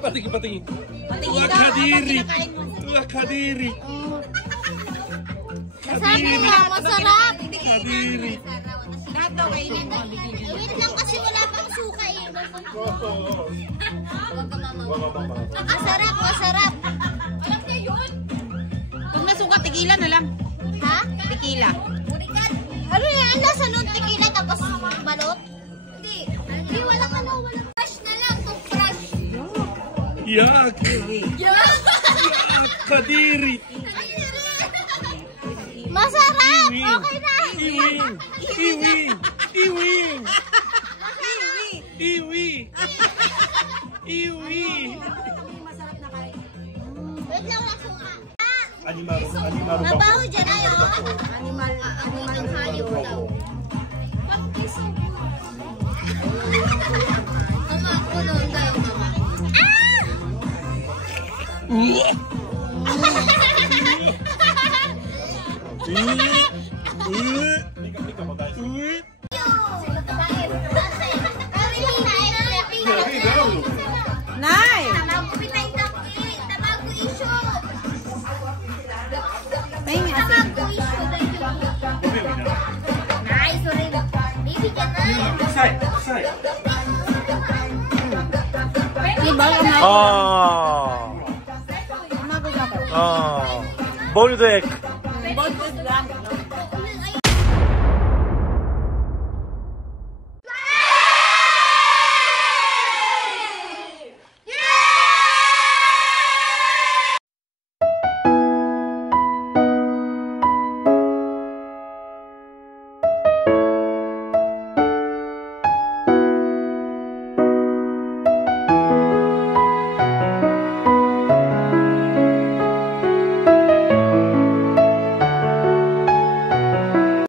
patingin. Kadiri. Kadiri. Masarap. Kadiri. Dato kainin mo. Wait lang kasi wala pang suka eh. Masarap. Masarap na yun. Kung may suka, tequila na lang. Ha? Tequila. Ano yan? Ang lasa nun tequila tapos balot? Hindi, walang ano. Walang fresh na lang. Fresh. Yak. Kadiri. Masarap! Okay na! Iwing! Iwing! Iwing! Iwing! Iwing! Wait lang, wala suka. Animal Mabaho dyan ayo. Animal ang hayop daw. Mama, kulong daw, mama. Nay! May asin. 볼드액